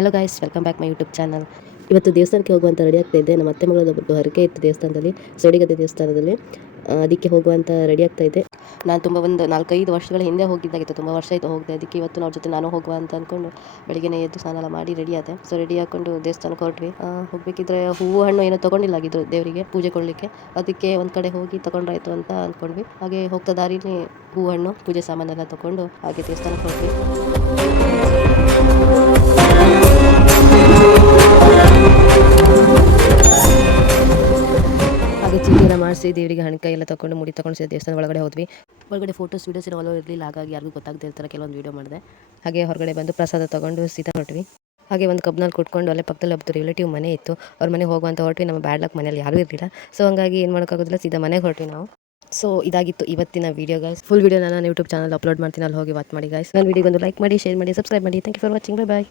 Hello guys, welcome back my YouTube channel. ಇವತ್ತು ದೇವಸ್ಥಾನಕ್ಕೆ ಹೋಗುವಂಥ ರೆಡಿ ಆಗ್ತಾ ಇದ್ದೆ. ನಮ್ಮ ಅತ್ತೆ ಮಗಳದ್ದು ಹರಕೆ ಇತ್ತು ದೇವಸ್ಥಾನದಲ್ಲಿ, ಸೋಡಿಗದ್ದೆ ದೇವಸ್ಥಾನದಲ್ಲಿ. ಅದಕ್ಕೆ ಹೋಗುವಂಥ ರೆಡಿ ಆಗ್ತಾ ಇದ್ದೆ. ನಾನು ತುಂಬ ಒಂದು 4-5 ವರ್ಷಗಳ ಹಿಂದೆ ಹೋಗಿದ್ದಾಗಿತ್ತು, ತುಂಬ ವರ್ಷ ಆಯಿತು ಹೋಗದೆ. ಅದಕ್ಕೆ ಇವತ್ತು ಅವ್ರ ಜೊತೆ ನಾನು ಹೋಗುವ ಅಂತ ಅಂದ್ಕೊಂಡು ಬೆಳಿಗ್ಗೆ ಎದ್ದು ಸ್ನಾನ ಎಲ್ಲ ಮಾಡಿ ರೆಡಿ ಆದೆ. ಸೊ ರೆಡಿ ಹಾಕೊಂಡು ದೇವಸ್ಥಾನಕ್ಕೆ ಹೊರಟ್ವಿ. ಹೋಗಬೇಕಿದ್ರೆ ಹೂವು ಹಣ್ಣು ಏನೋ ತೊಗೊಂಡಿಲ್ಲಾಗಿದ್ರು ದೇವರಿಗೆ ಪೂಜೆ ಕೊಡಲಿಕ್ಕೆ. ಅದಕ್ಕೆ ಒಂದು ಕಡೆ ಹೋಗಿ ತೊಗೊಂಡ್ರಾಯ್ತು ಅಂತ ಅಂದ್ಕೊಂಡ್ವಿ. ಹಾಗೆ ಹೋಗ್ತಾ ದಾರಿಲಿ ಹೂವು ಹಣ್ಣು ಪೂಜೆ ಸಾಮಾನೆಲ್ಲ ತೊಗೊಂಡು ಹಾಗೆ ದೇವಸ್ಥಾನಕ್ಕೆ ಹೊರಟ್ವಿ. ಹಾಗೆ ಚೀಟಿಯೆಲ್ಲ ಮಾಡಿಸಿ ದೇವರಿಗೆ ಹಣಕಾಯಿ ಎಲ್ಲ ತೊಗೊಂಡು ಮುಡಿ ತೊಗೊಂಡು ದೇವಸ್ಥಾನ ಒಳಗಡೆ ಹೋದ್ವಿ. ಒಳಗಡೆ ಫೋಟೋಸ್ ವೀಡಿಯೋಸ್ ಏನೋ ಅಲೋ ಇರಲಿಲ್ಲ, ಹಾಗಾಗಿ ಯಾರಿಗೂ ಗೊತ್ತಾಗದೇ ಇರ್ತಾರೆ ಕೆಲವೊಂದು ವೀಡಿಯೋ ಮಾಡಿದೆ. ಹಾಗೆ ಹೊರಗಡೆ ಬಂದು ಪ್ರಸಾದ ತೊಗೊಂಡು ಸೀದಾ ಹೊರಟ್ವಿ. ಹಾಗೆ ಒಂದು ಕಬ್ನಲ್ಲಿ ಕುಟ್ಕೊಂಡು ಅಲ್ಲೇ ಪಕ್ಕದಲ್ಲಿ ಒಬ್ಬರು ರಿಲೇಟಿವ್ ಮನೆ ಇತ್ತು, ಅವ್ರ ಮನೆಗೆ ಹೋಗುವಂತ ಹೊರಟ್ವಿ. ನಮ್ಮ ಬ್ಯಾಡ್ ಲಕ್ ಮನೇಲಿ ಯಾರೂ ಇರಲಿಲ್ಲ. ಸೊ ಹಂಗಾಗಿ ಏನು ಮಾಡೋಕ್ಕಾಗೋದಿಲ್ಲ, ಸೀದಾ ಮನೆಗೆ ಹೊರಟ್ವಿ ನಾವು. ಸೊ ಇದಾಗಿತ್ತು ಇವತ್ತಿನ ವೀಡಿಯೋ ಗೈಸ್. ಫುಲ್ ವೀಡಿಯೋ ನಾನು ಯೂಟ್ಯೂಬ್ ಚಾನಲ್ ಅಪ್ಲೋಡ್ ಮಾಡ್ತೀನಿ, ಅಲ್ಲಿ ಹೋಗಿ ವಾಚ್ ಮಾಡಿ ಗೈಸ್. ನನ್ನ ವೀಡಿಯೋಗೆ ಒಂದು ಲೈಕ್ ಮಾಡಿ, ಶೇರ್ ಮಾಡಿ, ಸಬ್ಸ್ಕ್ರೈಬ್ ಮಾಡಿ. Thank you for watching. Bye bye.